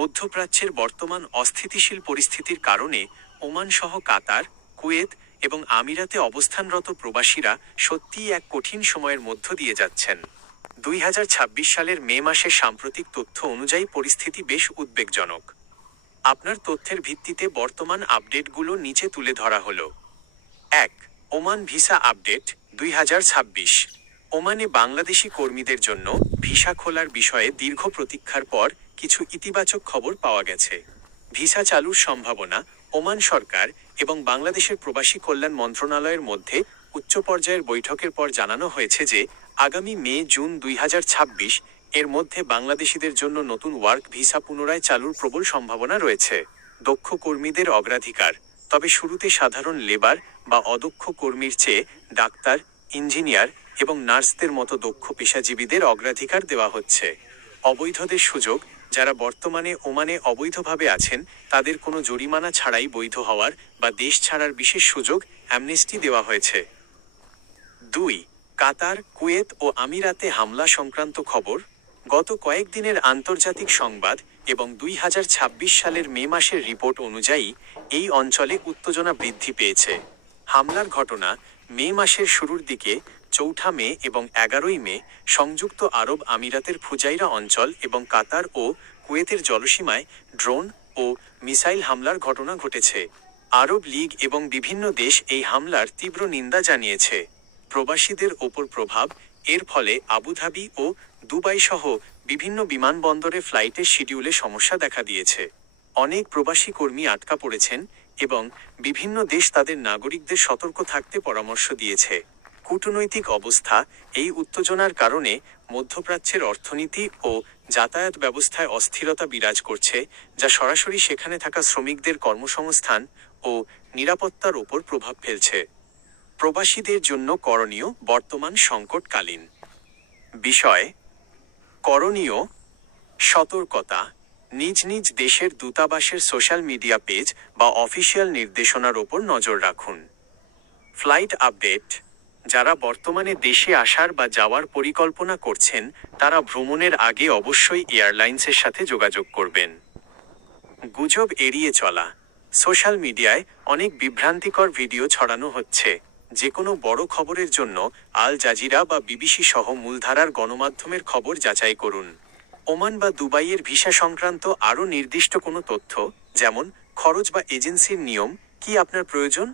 মধ্যপ্রাচ্যের বর্তমান অস্থিতিশীল পরিস্থিতির কারণে ওমান সহ কাতার, কুয়েত এবং আমিরাতে অবস্থানরত প্রবাসীরা সত্যিই এক কঠিন সময়ের মধ্য দিয়ে যাচ্ছেন। 2026 সালের মে মাসের সাম্প্রতিক তথ্য অনুযায়ী পরিস্থিতি বেশ উদ্বেগজনক। আপনার তথ্যের ভিত্তিতে বর্তমান আপডেটগুলো নিচে তুলে ধরা হলো। 1. Oman visa update 2026। ওমানে বাংলাদেশি কর্মীদের জন্য ভিসা খোলার বিষয়ে দীর্ঘ প্রতীক্ষার পর কিছু ইতিবাচক খবর পাওয়া গেছে। ভিসা চালুর সম্ভাবনা। ওমান সরকার এবং বাংলাদেশের প্রবাসী কল্যাণ মন্ত্রণালয়ের মধ্যে উচ্চ পর্যায়ের বৈঠকের পর জানানো হয়েছে যে আগামী মে-জুন 2026 এর মধ্যে বাংলাদেশিদের জন্য নতুন ওয়ার্ক ভিসা পুনরায় চালুর প্রবল সম্ভাবনা রয়েছে। দক্ষ কর্মীদের অগ্রাধিকার। তবে শুরুতে সাধারণ লেবার বা অদক্ষ কর্মীর চেয়ে ডাক্তার, ইঞ্জিনিয়ার এবং নার্সদের মতো দক্ষ পেশাজীবীদের অগ্রাধিকার দেওয়া হচ্ছে। অবৈধদের সুযোগ। যারা বর্তমানে ওমানে অবৈধভাবে আছেন তাদের কোনো জরিমানা ছাড়াই বৈধ হওয়ার বা দেশ ছাড়ার বিশেষ সুযোগ অ্যামনেস্টি দেওয়া হয়েছে। 2. কাতার, কুয়েত ও আমিরাতে হামলা সংক্রান্ত খবর। গত কয়েকদিনের আন্তর্জাতিক সংবাদ এবং 2026 সালের মে মাসের রিপোর্ট অনুযায়ী এই অঞ্চলে উত্তেজনা বৃদ্ধি পেয়েছে। হামলার ঘটনা। মে মাসের শুরুর দিকে 4 মে এবং 11 মে সংযুক্ত আরব আমিরাতের ফুজাইরা অঞ্চল এবং কাতার ও কুয়েতের জলসীমায় ড্রোন ও মিসাইল হামলার ঘটনা ঘটেছে। আরব লীগ এবং বিভিন্ন দেশ এই হামলার তীব্র নিন্দা জানিয়েছে। প্রবাসীদের ওপর প্রভাব। এর ফলে আবুধাবি ও দুবাই সহ বিভিন্ন বিমানবন্দরে ফ্লাইটের শিডিউলে সমস্যা দেখা দিয়েছে। অনেক প্রবাসী কর্মী আটকা পড়েছেন এবং বিভিন্ন দেশ তাদের নাগরিকদের সতর্ক থাকতে পরামর্শ দিয়েছে। কূটনৈতিক অবস্থা। এই উত্তেজনার কারণে মধ্যপ্রাচ্যের অর্থনীতি ও যাতায়াত ব্যবস্থায় অস্থিরতা বিরাজ করছে, যা সরাসরি সেখানে থাকা শ্রমিকদের কর্মসংস্থান ও নিরাপত্তার ওপর প্রভাব ফেলছে। প্রবাসীদের জন্য করণীয় বর্তমান সংকটকালীন বিষয়। করণীয়। সতর্কতা। নিজ নিজ দেশের দূতাবাসের সোশ্যাল মিডিয়া পেজ বা অফিসিয়াল নির্দেশনার ওপর নজর রাখুন। Flight update. যারা বর্তমানে দেশে আসার বা যাওয়ার পরিকল্পনা করছেন তারা ভ্রমণের আগে অবশ্যই এয়ারলাইন্সের সাথে যোগাযোগ করবেন। গুজব এড়িয়ে চলা। সোশ্যাল মিডিয়ায় অনেক বিভ্রান্তিকর ভিডিও ছড়ানো হচ্ছে। যে কোনো বড় খবরের জন্য আল জাজিরা বা বিবিসি সহ মূলধারার গণমাধ্যমের খবর যাচাই করুন। ওমান বা দুবাইয়ের ভিসা সংক্রান্ত আরও নির্দিষ্ট কোনো তথ্য, যেমন খরচ বা এজেন্সির নিয়ম, কি আপনার প্রয়োজন?